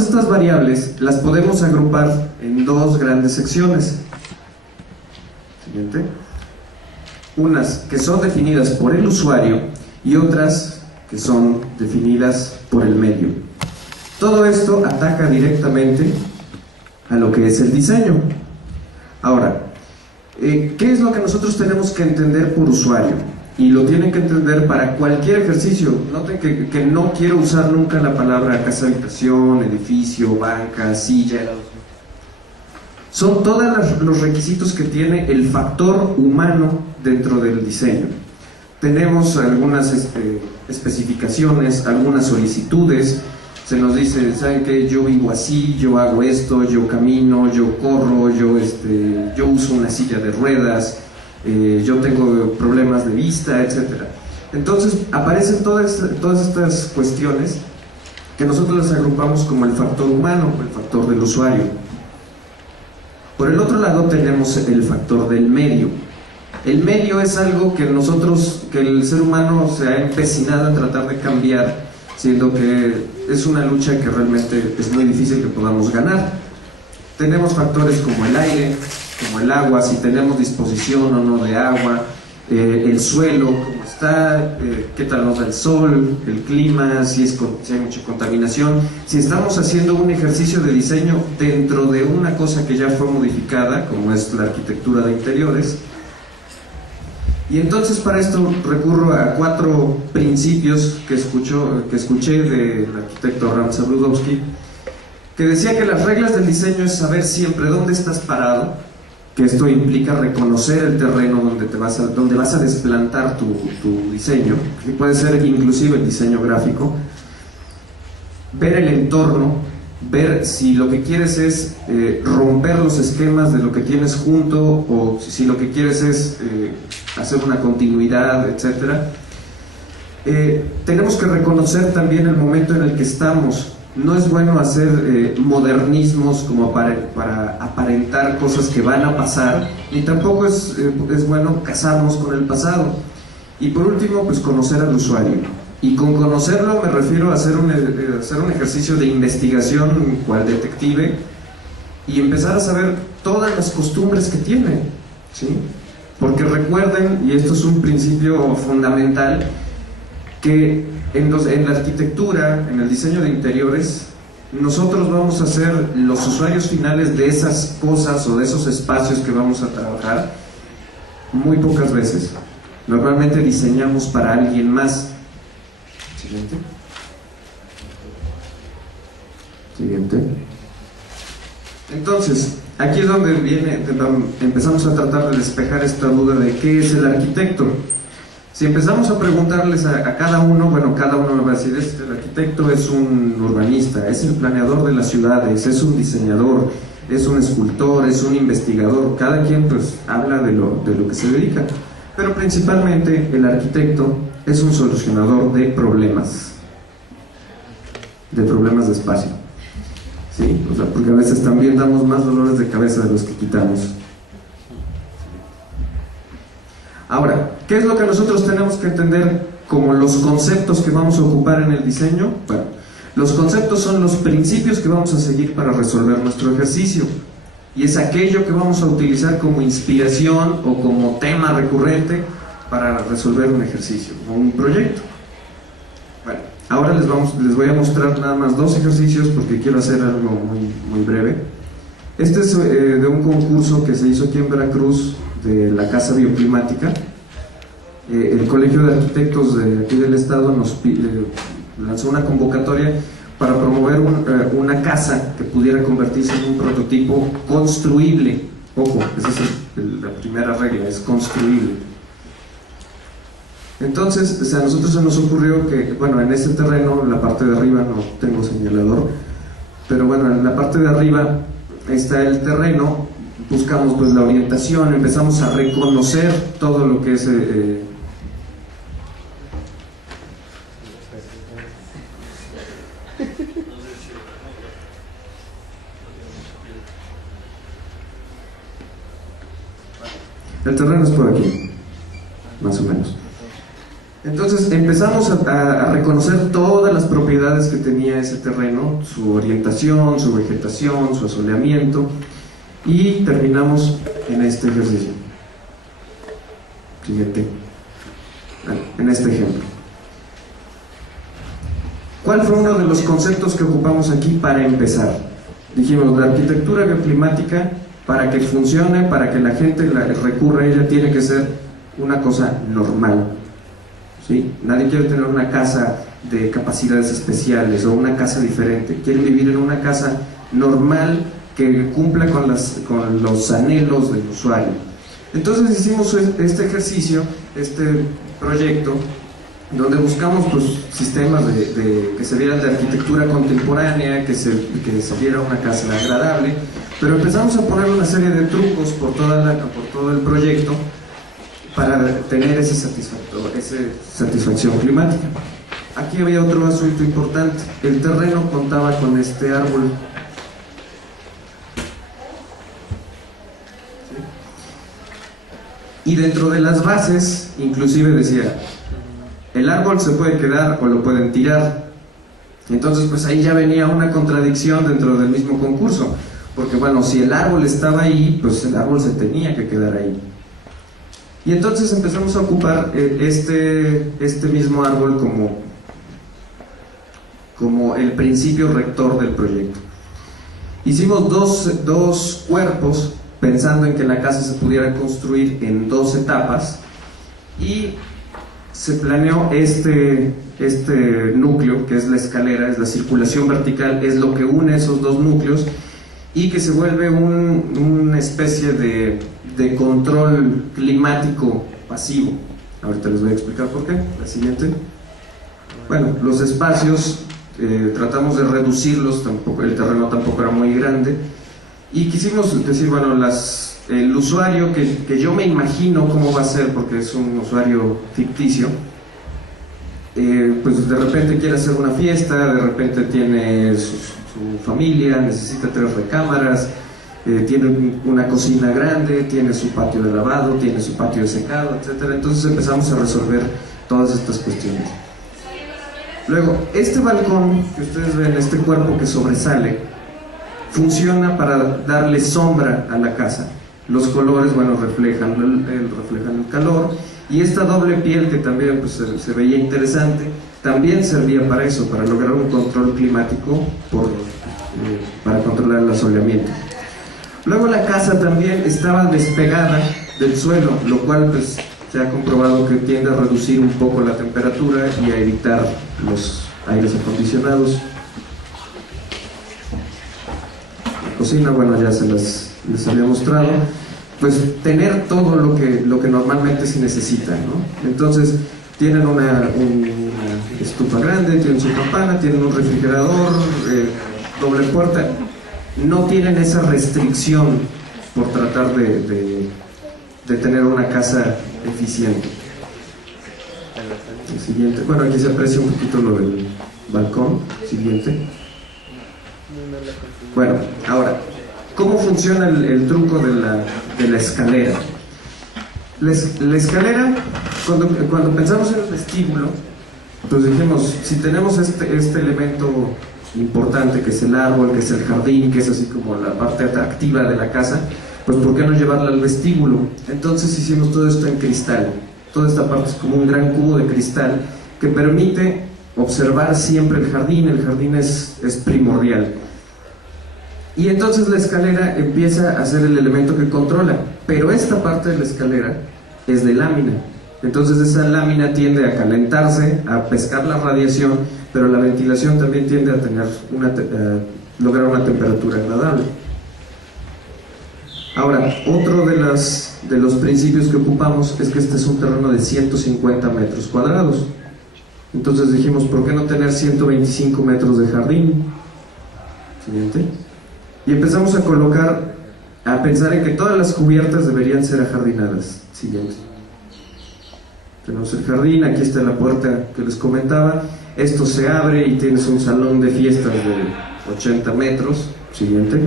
Estas variables las podemos agrupar en dos grandes secciones. Siguiente. Unas que son definidas por el usuario y otras que son definidas por el medio. Todo esto ataca directamente a lo que es el diseño. Ahora, ¿qué es lo que nosotros tenemos que entender por usuario? Y lo tienen que entender para cualquier ejercicio. Noten que no quiero usar nunca la palabra casa, habitación, edificio, banca, silla. Son todos los requisitos que tiene el factor humano dentro del diseño. Tenemos algunas especificaciones, algunas solicitudes. Se nos dice, ¿saben qué? Yo vivo así, yo hago esto, yo camino, yo corro, yo uso una silla de ruedas, yo tengo problemas de vista, etc. Entonces aparecen todas estas cuestiones que nosotros las agrupamos como el factor humano, el factor del usuario. Por el otro lado tenemos el factor del medio. El medio es algo que el ser humano se ha empecinado en tratar de cambiar, siendo que es una lucha que realmente es muy difícil que podamos ganar. Tenemos factores como el aire, como el agua, si tenemos disposición o no de agua, el suelo, cómo está, qué tal nos da el sol, el clima, si hay mucha contaminación, si estamos haciendo un ejercicio de diseño dentro de una cosa que ya fue modificada, como es la arquitectura de interiores. Y entonces para esto recurro a 4 principios que escuché del arquitecto Abraham Zabludovsky, que decía que las reglas del diseño es saber siempre dónde estás parado, que esto implica reconocer el terreno donde vas a desplantar tu diseño, que puede ser inclusive el diseño gráfico, ver el entorno, ver si lo que quieres es romper los esquemas de lo que tienes junto, o si lo que quieres es hacer una continuidad, etc. Tenemos que reconocer también el momento en el que estamos. No es bueno hacer modernismos como para aparentar cosas que van a pasar, ni tampoco es bueno casarnos con el pasado. Y por último, pues conocer al usuario. Y con conocerlo me refiero a hacer un ejercicio de investigación cual detective y empezar a saber todas las costumbres que tiene, ¿sí? Porque recuerden, y esto es un principio fundamental, que en la arquitectura, en el diseño de interiores, nosotros vamos a ser los usuarios finales de esas cosas o de esos espacios que vamos a trabajar muy pocas veces. Normalmente diseñamos para alguien más. Siguiente. Entonces, aquí es donde empezamos a tratar de despejar esta duda de qué es el arquitecto. Si empezamos a preguntarles a cada uno, bueno, cada uno me va a decir, el arquitecto es un urbanista, es el planeador de las ciudades, es un diseñador, es un escultor, es un investigador. Cada quien pues habla de lo que se dedica, pero principalmente el arquitecto es un solucionador de problemas de espacio, ¿sí? O sea, porque a veces también damos más dolores de cabeza de los que quitamos. Ahora, ¿qué es lo que nosotros tenemos que entender como los conceptos que vamos a ocupar en el diseño? Bueno, los conceptos son los principios que vamos a seguir para resolver nuestro ejercicio, y es aquello que vamos a utilizar como inspiración o como tema recurrente para resolver un ejercicio o un proyecto. Bueno, ahora les voy a mostrar nada más 2 ejercicios porque quiero hacer algo muy breve. Este es de un concurso que se hizo aquí en Veracruz, de la Casa Bioclimática. El Colegio de Arquitectos de aquí del estado nos lanzó una convocatoria para promover una casa que pudiera convertirse en un prototipo construible. Ojo, esa es la primera regla, es construible. Entonces, a nosotros se nos ocurrió que, bueno, en ese terreno, en la parte de arriba, no tengo señalador, pero bueno, en la parte de arriba está el terreno. Buscamos pues la orientación, empezamos a reconocer todo lo que es el terreno es por aquí, más o menos. Entonces empezamos a reconocer todas las propiedades que tenía ese terreno, su orientación, su vegetación, su asoleamiento, y terminamos en este ejercicio. Siguiente. En este ejemplo. ¿Cuál fue uno de los conceptos que ocupamos aquí para empezar? Dijimos, la arquitectura bioclimática, para que funcione, para que la gente recurra a ella, tiene que ser una cosa normal. ¿Sí? Nadie quiere tener una casa de capacidades especiales o una casa diferente. Quieren vivir en una casa normal que cumpla con los anhelos del usuario. Entonces hicimos este ejercicio, este proyecto, donde buscamos pues, sistemas que se vieran de arquitectura contemporánea, que se viera una casa agradable, pero empezamos a poner una serie de trucos por todo el proyecto para tener esa satisfacción climática. Aquí había otro asunto importante. El terreno contaba con este árbol. ¿Sí? Y dentro de las bases, inclusive decía, el árbol se puede quedar o lo pueden tirar. Entonces pues ahí ya venía una contradicción dentro del mismo concurso, porque bueno, si el árbol estaba ahí, pues el árbol se tenía que quedar ahí. Y entonces empezamos a ocupar este mismo árbol como el principio rector del proyecto. Hicimos dos cuerpos pensando en que la casa se pudiera construir en 2 etapas, y se planeó este núcleo, que es la escalera, es la circulación vertical, es lo que une esos 2 núcleos, y que se vuelve una especie de control climático pasivo. Ahorita les voy a explicar por qué. La siguiente. Bueno, los espacios tratamos de reducirlos, el terreno tampoco era muy grande, y quisimos decir, bueno, el usuario que yo me imagino cómo va a ser, porque es un usuario ficticio, pues de repente quiere hacer una fiesta, de repente tiene su familia, necesita 3 recámaras, tiene una cocina grande, tiene su patio de lavado, tiene su patio de secado, etc. Entonces empezamos a resolver todas estas cuestiones. Luego, este balcón que ustedes ven, este cuerpo que sobresale, funciona para darle sombra a la casa. Los colores, bueno, reflejan el calor, y esta doble piel que también pues, se veía interesante, también servía para eso, para lograr un control climático para controlar el asoleamiento. Luego la casa también estaba despegada del suelo, lo cual pues, se ha comprobado que tiende a reducir un poco la temperatura y a evitar los aires acondicionados. La cocina, bueno, ya les había mostrado. Pues tener todo lo que normalmente se necesita, ¿no? Entonces tienen una estufa grande, tienen su campana, tienen un refrigerador, doble puerta. No tienen esa restricción por tratar de tener una casa eficiente. El siguiente, bueno, aquí se aprecia un poquito lo del balcón. Siguiente. Bueno, ahora, ¿cómo funciona el truco de la escalera? La escalera, cuando pensamos en el vestíbulo, pues dijimos, si tenemos este elemento importante, que es el árbol, que es el jardín, que es así como la parte atractiva de la casa, pues ¿por qué no llevarla al vestíbulo? Entonces hicimos todo esto en cristal. Toda esta parte es como un gran cubo de cristal que permite observar siempre el jardín es primordial. Y entonces la escalera empieza a ser el elemento que controla, pero esta parte de la escalera es de lámina. Entonces esa lámina tiende a calentarse, a pescar la radiación, pero la ventilación también tiende a lograr una temperatura agradable. Ahora, otro de los principios que ocupamos es que este es un terreno de 150 metros cuadrados. Entonces dijimos, ¿por qué no tener 125 metros de jardín? Siguiente. Y empezamos a pensar en que todas las cubiertas deberían ser ajardinadas. Siguiente. Tenemos el jardín, aquí está la puerta que les comentaba. Esto se abre y tienes un salón de fiestas de 80 metros. Siguiente.